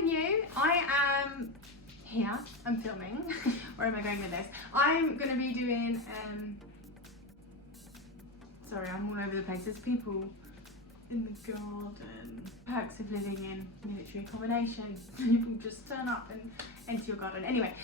brand new. I am here, I'm filming. Where am I going with this? I'm gonna be doing, sorry, I'm all over the place. There's people in the garden. Perks of living in military accommodation. People just turn up and enter your garden. Anyway,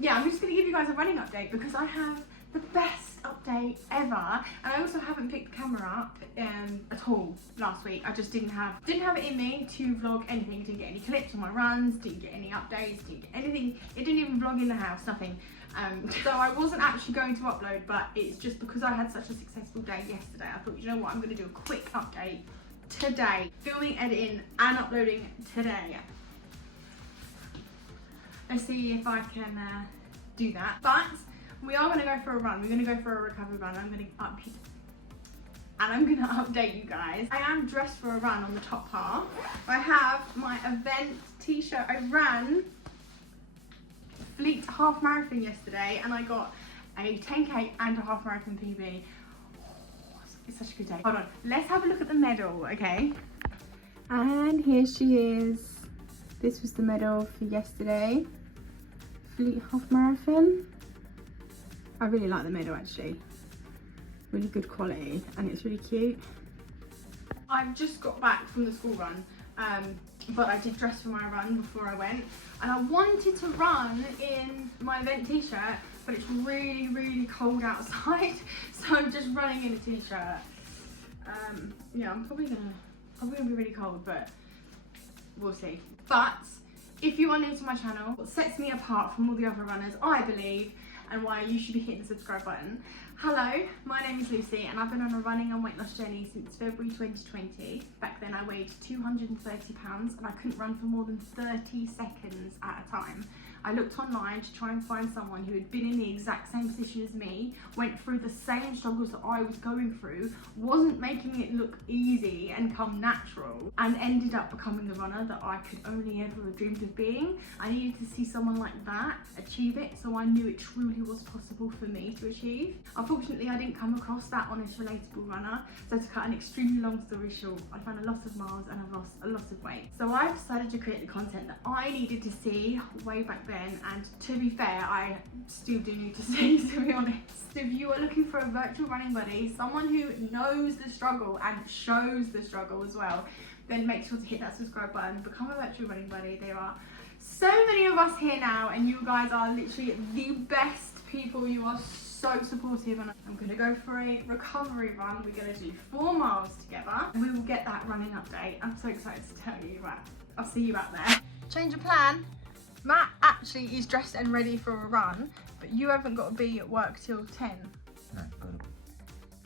yeah, I'm just gonna give you guys a running update because I have the best update ever, and I also haven't picked the camera up at all last week. I just didn't have it in me to vlog anything. Didn't get any clips on my runs, didn't get any updates, didn't get anything. It didn't even vlog in the house, nothing. So I wasn't actually going to upload, but it's just because I had such a successful day yesterday. I thought, you know what, I'm going to do a quick update today, filming, editing and uploading today. Let's see if I can do that. But we are going to go for a run. We're going to go for a recovery run. I'm going to update you guys. I am dressed for a run on the top part. I have my event t-shirt. I ran Fleet half marathon yesterday and I got a 10k and a half marathon PB. Oh, it's such a good day. Hold on, let's have a look at the medal, okay? And here she is. This was the medal for yesterday. Fleet half marathon. I really like the medal actually. Really good quality and it's really cute. I've just got back from the school run, but I did dress for my run before I went, and I wanted to run in my event t-shirt, but it's really, really cold outside, so I'm just running in a t-shirt. Yeah, I'm probably gonna be really cold, but we'll see. But if you are new to my channel, what sets me apart from all the other runners, I believe, and why you should be hitting the subscribe button. Hello, my name is Lucy and I've been on a running and weight loss journey since February 2020. Back then I weighed 230 pounds and I couldn't run for more than 30 seconds at a time. I looked online to try and find someone who had been in the exact same position as me, went through the same struggles that I was going through, wasn't making it look easy and come natural, and ended up becoming the runner that I could only ever have dreamed of being. I needed to see someone like that achieve it, so I knew it truly was possible for me to achieve. Unfortunately, I didn't come across that honest, relatable runner, so to cut an extremely long story short, I found a lot of miles and I've lost a lot of weight. So I decided to create the content that I needed to see way back then, and to be fair, I still do need to see, to be honest. If you are looking for a virtual running buddy, someone who knows the struggle and shows the struggle as well, then make sure to hit that subscribe button, become a virtual running buddy. There are so many of us here now and you guys are literally the best people. You are so supportive, and I'm going to go for a recovery run. We're going to do 4 miles together and we will get that running update. I'm so excited to tell you about. I'll see you out there. Change of plan. Matt actually is dressed and ready for a run, but you haven't got to be at work till 10. No, got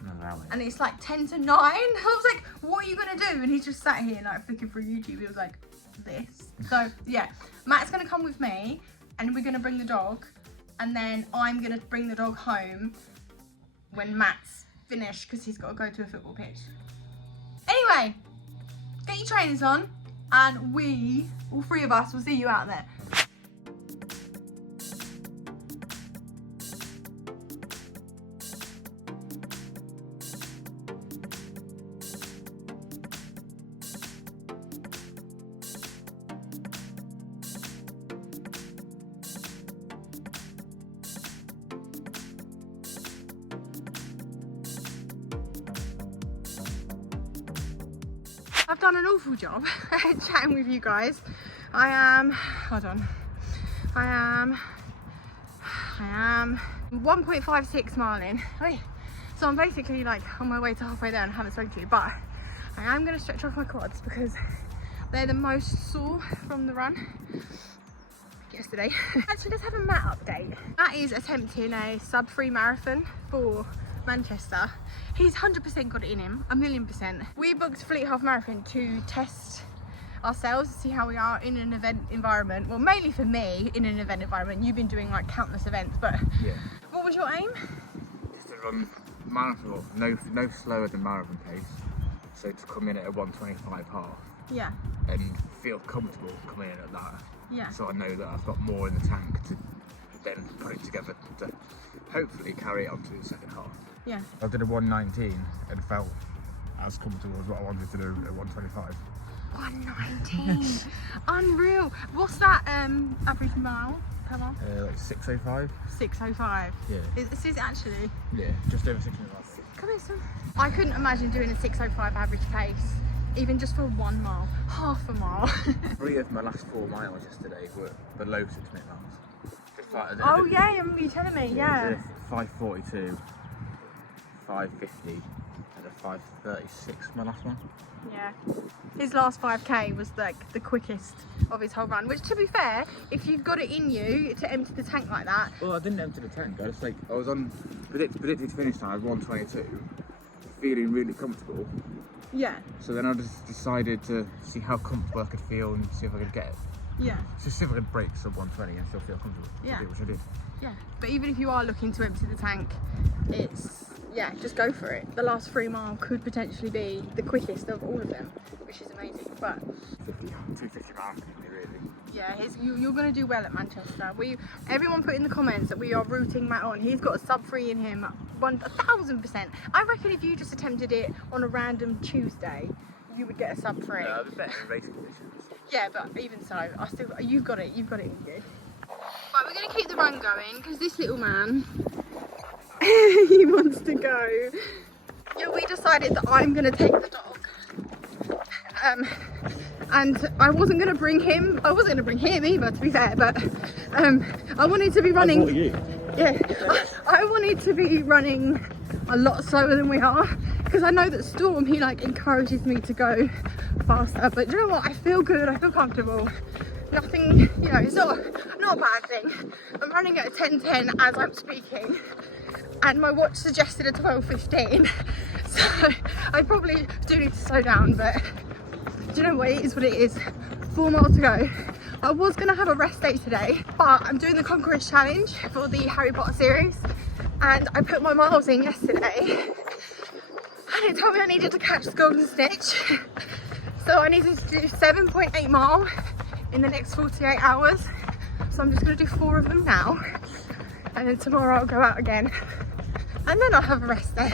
another hour. And it's like 10 to 9. I was like, what are you going to do? And he's just sat here like flicking through YouTube. He was like, this. So yeah, Matt's going to come with me and we're going to bring the dog, and then I'm going to bring the dog home when Matt's finished because he's got to go to a football pitch. Anyway, get your trainers on and we, all 3 of us, will see you out there. I've done an awful job chatting with you guys. I am 1.56 mile in. So I'm basically like on my way to halfway there and I haven't spoken to you, but I am going to stretch off my quads because they're the most sore from the run yesterday. Actually, let's have a Matt update. Matt is attempting a sub-3 marathon for Manchester. He's 100% got it in him, 1,000,000%. We booked Fleet Half Marathon to test ourselves to see how we are in an event environment. Well, mainly for me, in an event environment. You've been doing like countless events, but yeah. What was your aim? Just to run marathon, no slower than marathon pace. So to come in at a 1:25 half. Yeah. And feel comfortable coming in at that. Yeah. So I know that I've got more in the tank to then put it together to hopefully carry it on to the second half. Yeah. I did a 1:19 and felt as comfortable as what I wanted to do at 1:25. 119. Unreal. What's that average mile per mile? Like 6:05. 6:05. Yeah. Is it actually? Yeah, just over 6:05. Come here, son. I couldn't imagine doing a 6:05 average pace, even just for 1 mile, half a mile. 3 of my last 4 miles yesterday were below 6 minute miles. Oh yeah, you remember you telling me, yeah. 5:42, 5:50, and a 5:36 my last one. Yeah. His last 5k was like the quickest of his whole run, which to be fair, if you've got it in you to empty the tank like that. Well, I didn't empty the tank. I was on predicted finish time of 1:22, feeling really comfortable. Yeah. So then I just decided to see how comfortable I could feel and see if I could get it. Yeah. So see if I could break sub 120 and still feel comfortable. Yeah. Which I did. Yeah. But even if you are looking to empty the tank, yeah, just go for it. The last 3 mile could potentially be the quickest of all of them, which is amazing. But 250 miles, really. yeah, you're going to do well at Manchester. Everyone put in the comments that we are rooting Matt on. He's got a sub 3 in him, 1000%. I reckon if you just attempted it on a random Tuesday, you would get a sub 3. Yeah, I'd be better in race conditions. Yeah, but even so, you've got it in you. Right, we're going to keep the run going because this little man, he wants to go. Yeah, we decided that I'm going to take the dog. And I wasn't going to bring him. I wasn't going to bring him either, to be fair, but I wanted to be running. What are you? Yeah, I wanted to be running a lot slower than we are because I know that Storm, he like encourages me to go faster, but do you know what, I feel good, I feel comfortable, nothing, you know, it's not a bad thing. I'm running at a 10:10 as I'm speaking and my watch suggested a 12:15, so I probably do need to slow down, but do you know what, it is what it is. 4 miles to go. I was going to have a rest day today, but I'm doing the Conquerors Challenge for the Harry Potter series and I put my miles in yesterday and it told me I needed to catch the Golden Snitch. So I needed to do 7.8 mile in the next 48 hours. So I'm just going to do 4 of them now and then tomorrow I'll go out again and then I'll have a rest day.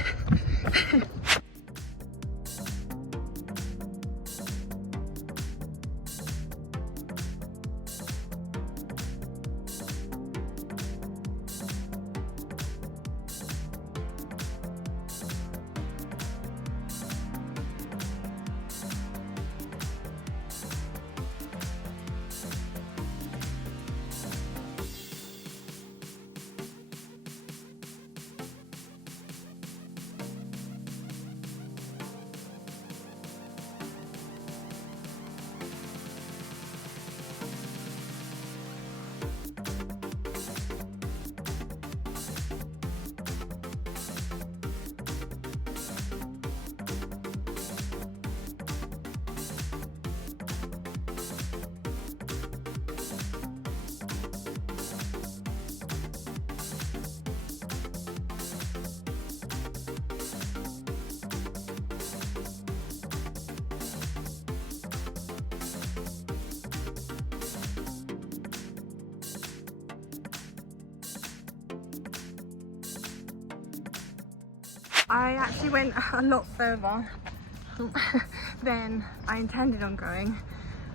I actually went a lot further than I intended on going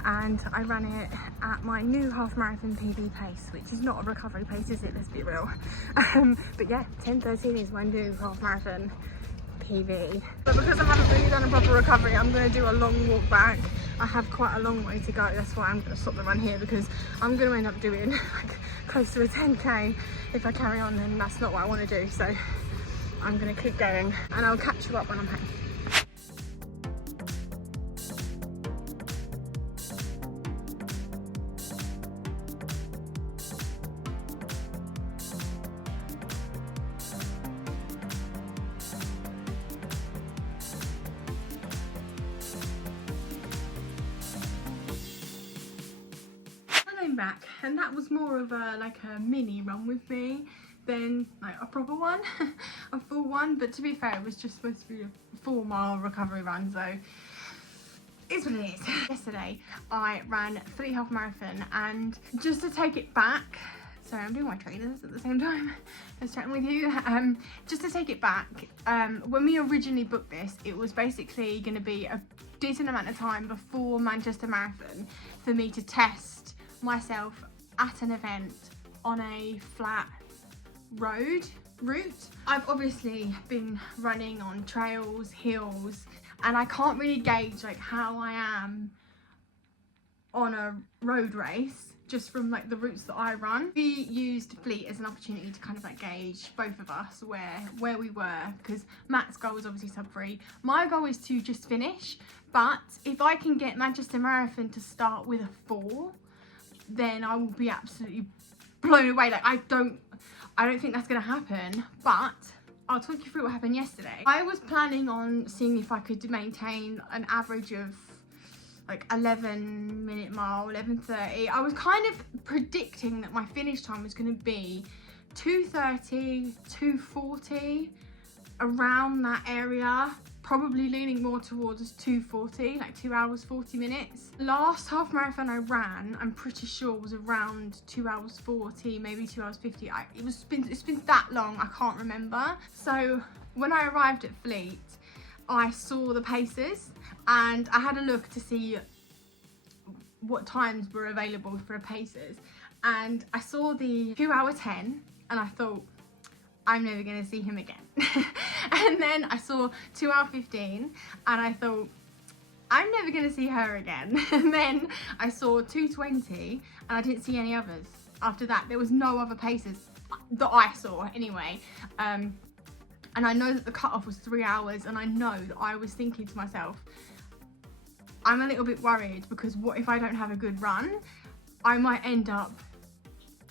and I ran it at my new half marathon PB pace, which is not a recovery pace, is it? Let's be real. But yeah, 10:13 is my new half marathon PB. But because I haven't really done a proper recovery, I'm going to do a long walk back. I have quite a long way to go, that's why I'm going to stop the run here because I'm going to end up doing like close to a 10k if I carry on, and that's not what I want to do. So I'm going to keep going and I'll catch you up when I'm home. And I'm back, and that was more of a like a mini run with me than like a proper one, a full one. But to be fair, it was just supposed to be a 4 mile recovery run, so it's what it is. Yesterday I ran 3 half marathon, and just to take it back Sorry, I'm doing my trainers at the same time as chatting with you. Just to take it back, when we originally booked this, it was basically going to be a decent amount of time before Manchester Marathon for me to test myself at an event on a flat route. I've obviously been running on trails, hills, and I can't really gauge like how I am on a road race just from like the routes that I run. We used Fleet as an opportunity to kind of like gauge, both of us, where we were, because Matt's goal was obviously sub 3. My goal is to just finish, but if I can get Manchester Marathon to start with a 4, then I will be absolutely blown away. Like I don't think that's gonna happen, but I'll talk you through what happened yesterday. I was planning on seeing if I could maintain an average of like 11-minute mile, 11:30. I was kind of predicting that my finish time was going to be 2:30, 2:40, around that area. Probably leaning more towards 2:40, like 2 hours 40 minutes. Last half marathon I ran, I'm pretty sure was around 2 hours 40, maybe 2 hours 50. It's been that long, I can't remember. So when I arrived at Fleet, I saw the paces and I had a look to see what times were available for paces, and I saw the 2 hour 10 and I thought, I'm never going to see him again. And then I saw 2 hour 15 and I thought, I'm never going to see her again. And then I saw 2:20 and I didn't see any others. After that, there was no other paces that I saw anyway. And I know that the cutoff was 3 hours, and I know that I was thinking to myself, I'm a little bit worried because what if I don't have a good run? I might end up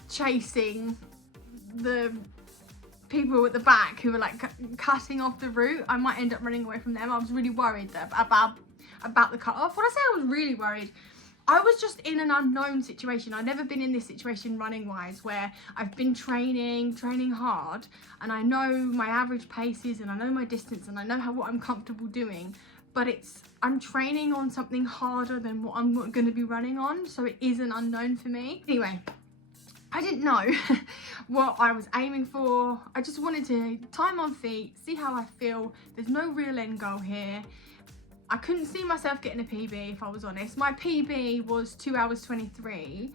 chasing the people at the back who are like cutting off the route. I might end up running away from them. I was really worried about the cutoff. When I say I was really worried, I was just in an unknown situation. I've never been in this situation running wise, where I've been training hard, and I know my average paces and I know my distance and I know what I'm comfortable doing, but I'm training on something harder than what I'm going to be running on, so it is an unknown for me. Anyway, I didn't know what I was aiming for. I just wanted to time on feet, see how I feel. There's no real end goal here. I couldn't see myself getting a PB, if I was honest. My PB was 2 hours 23,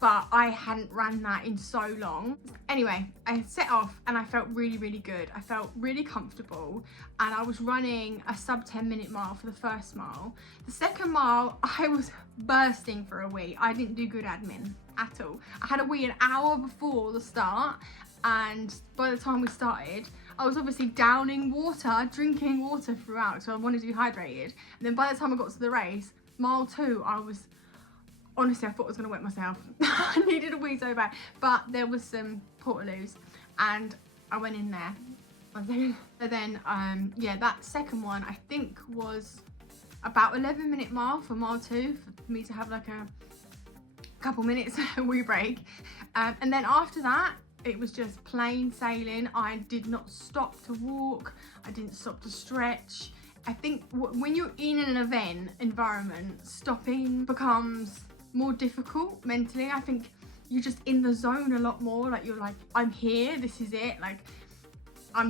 but I hadn't ran that in so long. Anyway, I set off and I felt really, really good. I felt really comfortable, and I was running a sub 10-minute mile for the first mile. The second mile, I was bursting for a wee. I didn't do good admin at all. I had a wee an hour before the start, and by the time we started, I was obviously downing water, drinking water throughout, so I wanted to be hydrated. And then by the time I got to the race, mile 2, honestly, I thought I was going to wet myself. I needed a wee so bad. But there was some portaloos, and I went in there. So then, yeah, that second one, I think, was about 11-minute mile for mile 2, for me to have like a couple minutes wee break. And then after that, it was just plain sailing. I did not stop to walk. I didn't stop to stretch. I think when you're in an event environment, stopping becomes more difficult mentally. I think you're just in the zone a lot more. Like, you're like, I'm here, this is it. Like, I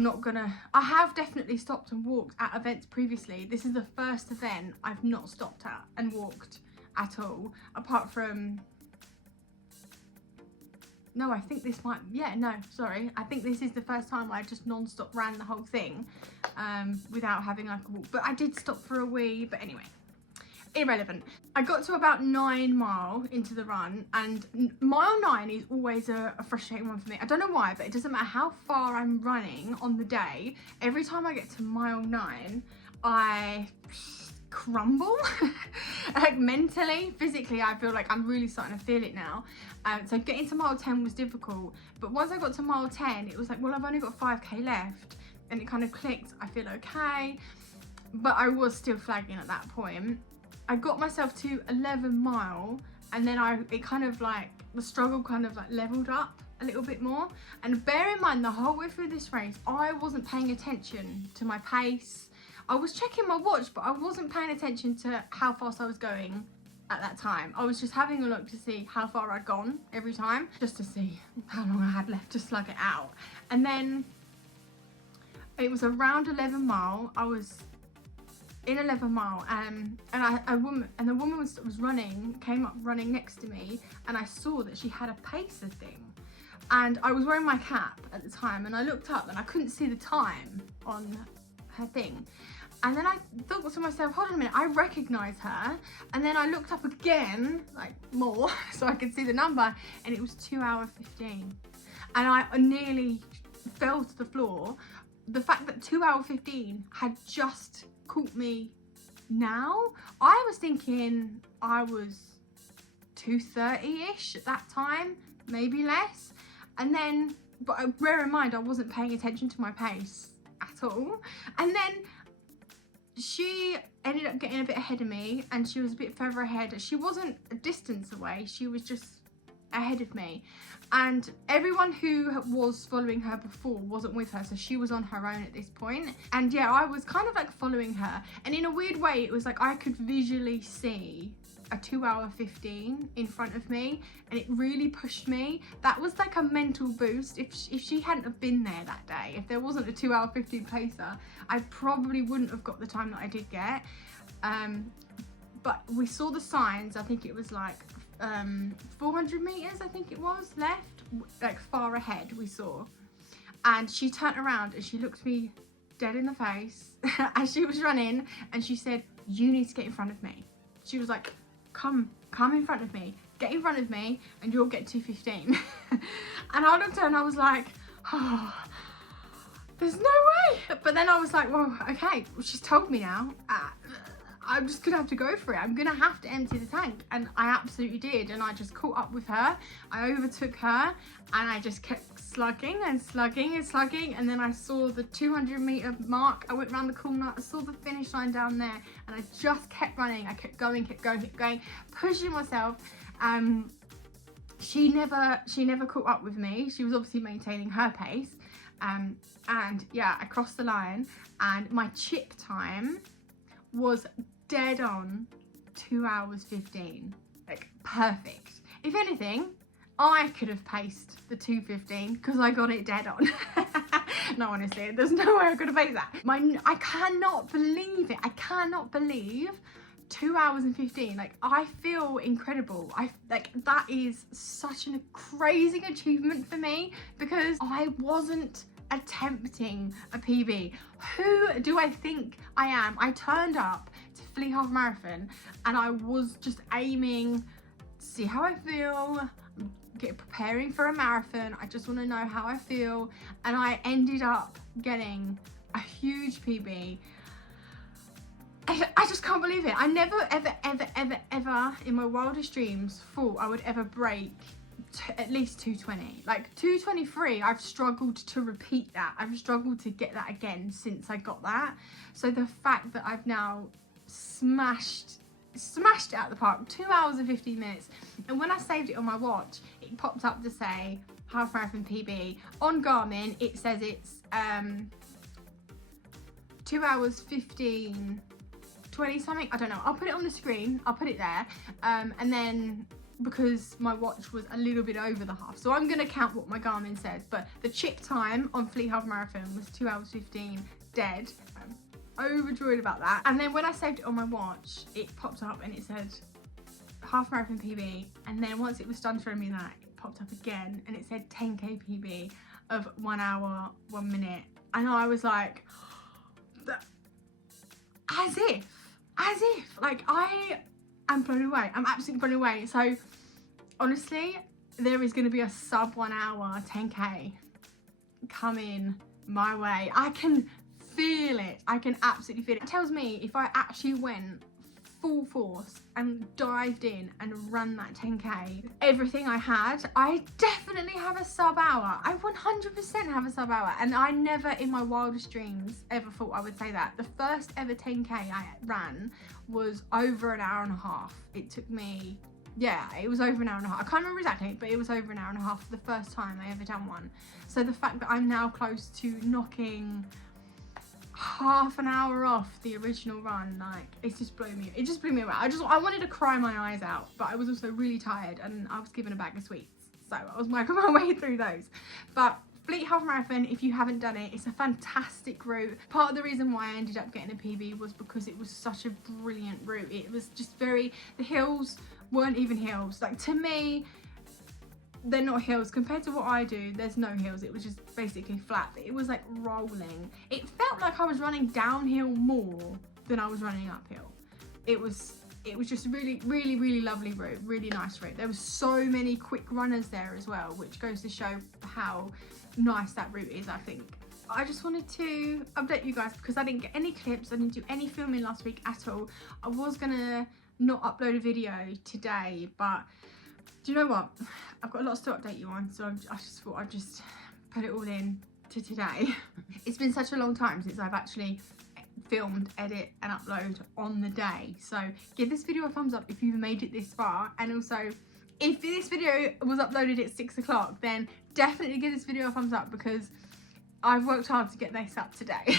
have definitely stopped and walked at events previously. This is the first event I've not stopped at and walked at all, apart from, no, I think this might, yeah, no, sorry. I think this is the first time I just non-stop ran the whole thing without having like a walk. But I did stop for a wee, but anyway, irrelevant. I got to about 9 mile into the run, and mile 9 is always a frustrating one for me. I don't know why, but it doesn't matter how far I'm running on the day. Every time I get to mile 9, I crumble. Like mentally, physically, I feel like I'm really starting to feel it now. So getting to mile 10 was difficult, but once I got to mile 10, it was like, well, I've only got 5k left, and it kind of clicked. I feel okay, but I was still flagging at that point. I got myself to 11 mile, and then it kind of like, the struggle kind of like leveled up a little bit more. And bear in mind, the whole way through this race, I wasn't paying attention to my pace. I was checking my watch, but I wasn't paying attention to how fast I was going at that time. I was just having a look to see how far I'd gone every time, just to see how long I had left to slug it out. And then it was around 11 mile. I was in 11 mile, and the woman was running, came up running next to me, and I saw that she had a pacer thing. And I was wearing my cap at the time, and I looked up and I couldn't see the time on her thing. And then I thought to myself, hold on a minute, I recognise her. And then I looked up again, like more, so I could see the number, and it was 2 hour 15. And I nearly fell to the floor. The fact that 2 hour 15 had just caught me now, I was thinking I was 2:30-ish at that time, maybe less. And then, but bear in mind, I wasn't paying attention to my pace at all. And then she ended up getting a bit ahead of me, and she was a bit further ahead. She wasn't a distance away, she was just ahead of me. And everyone who was following her before wasn't with her, so she was on her own at this point. And yeah, I was kind of like following her, and in a weird way, it was like I could visually see a 2 hour 15 in front of me, and it really pushed me. That was like a mental boost. If she hadn't have been there that day, if there wasn't a 2 hour 15 pacer, I probably wouldn't have got the time that I did get. But we saw the signs. I think it was like 400 meters, I think it was, left, like far ahead we saw. And she turned around and she looked me dead in the face as she was running, and she said, "You need to get in front of me." She was like, come in front of me, get in front of me, and you'll get 2:15. And I looked at her and I was like, oh, there's no way. But then I was like, well, okay, well, she's told me now. I'm just gonna have to go for it. I'm gonna have to empty the tank. And I absolutely did. And I just caught up with her. I overtook her, and I just kept slugging and slugging and slugging. And then I saw the 200 meter mark. I went around the corner, I saw the finish line down there, and I just kept running. I kept going, pushing myself. She never caught up with me. She was obviously maintaining her pace. And yeah, I crossed the line, and my chip time was dead on 2 hours 15, like perfect. If anything, I could have paced the 2:15 because I got it dead on. No, honestly, there's no way I could have paced that. I cannot believe it. I cannot believe 2 hours and 15. Like, I feel incredible. That is such a crazy achievement for me, because I wasn't attempting a PB. Who do I think I am? I turned up to Fleet Half Marathon and I was just aiming to see how I feel, preparing for a marathon. I just want to know how I feel, and I ended up getting a huge PB. I just can't believe it. I never ever in my wildest dreams thought I would ever break at least 220. Like 223, I've struggled to repeat that. I've struggled to get that again since I got that. So the fact that I've now smashed it out of the park, 2 hours and 15 minutes. And when I saved it on my watch, it popped up to say half marathon PB. On Garmin, it says it's 2 hours 15, 20 something. I don't know. I'll put it on the screen. I'll put it there. And then, because my watch was a little bit over the half, so I'm going to count what my Garmin says. But the chip time on Fleet Half Marathon was 2 hours 15 dead. I'm overjoyed about that. And then when I saved it on my watch, it popped up and it said half marathon PB. And then once it was done showing me that, it popped up again and it said 10k PB of 1 hour 1 minute. And I was like, as if, like, I am blown away. I'm absolutely blown away. So honestly, there is going to be a sub 1 hour 10k coming my way. I can feel it. I can absolutely feel it. It tells me if I actually went full force and dived in and ran that 10k, everything I had, I definitely have a sub hour. I 100% have a sub hour. And I never in my wildest dreams ever thought I would say that. The first ever 10k I ran was over an hour and a half. It took me, yeah, it was over an hour and a half. I can't remember exactly, but it was over an hour and a half for the first time I ever done one. So the fact that I'm now close to knocking half an hour off the original run. Like, it just blew me away. I wanted to cry my eyes out, but I was also really tired and I was given a bag of sweets, so I was working my way through those. But Fleet Half Marathon, if you haven't done it, it's a fantastic route. Part of the reason why I ended up getting a PB was because it was such a brilliant route. It was just the hills weren't even hills. Like, to me, they're not hills. Compared to what I do, there's no hills. It was just basically flat. It was like rolling. It felt like I was running downhill more than I was running uphill. It was just really, really, really lovely route. Really nice route. There was so many quick runners there as well, which goes to show how nice that route is, I think. I just wanted to update you guys because I didn't get any clips. I didn't do any filming last week at all. I was gonna not upload a video today, but do you know what? I've got lots to update you on, so I just thought I'd just put it all in to today. It's been such a long time since I've actually filmed, edit and upload on the day, so give this video a thumbs up if you've made it this far, and also if this video was uploaded at 6 o'clock, then definitely give this video a thumbs up because I've worked hard to get this up today.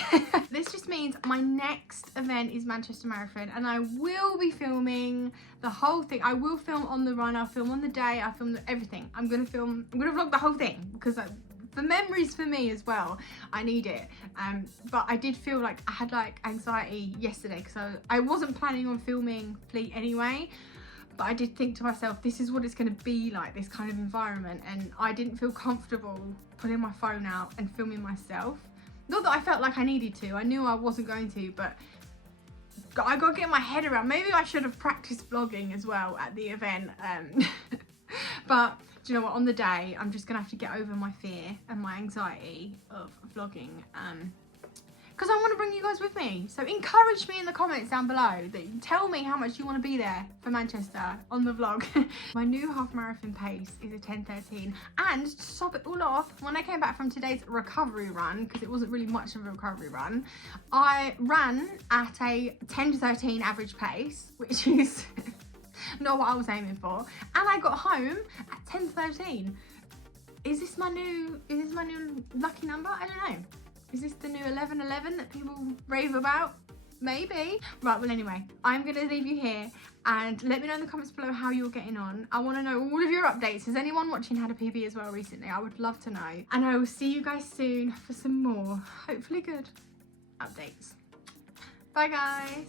This just means my next event is Manchester Marathon, and I will be filming the whole thing. I will film on the run, I'll film on the day, I'll film everything. I'm gonna vlog the whole thing because for memories for me as well, I need it. But I did feel like I had like anxiety yesterday because I wasn't planning on filming Fleet anyway. But I did think to myself, this is what it's going to be like, this kind of environment, and I didn't feel comfortable putting my phone out and filming myself. Not that I felt like I needed to, I knew I wasn't going to, but I got to get my head around. Maybe I should have practiced vlogging as well at the event. But do you know what, on the day, I'm just going to have to get over my fear and my anxiety of vlogging. Because I want to bring you guys with me. So encourage me in the comments down below. Tell me how much you want to be there for Manchester on the vlog. My new half marathon pace is a 10:13. And to top it all off, when I came back from today's recovery run, because it wasn't really much of a recovery run, I ran at a 10:13 average pace, which is not what I was aiming for. And I got home at 10:13. Is this my new lucky number? I don't know. Is this the new 11:11 that people rave about? Maybe. Right, well anyway, I'm going to leave you here and let me know in the comments below how you're getting on. I want to know all of your updates. Has anyone watching had a PB as well recently? I would love to know. And I will see you guys soon for some more, hopefully good, updates. Bye guys.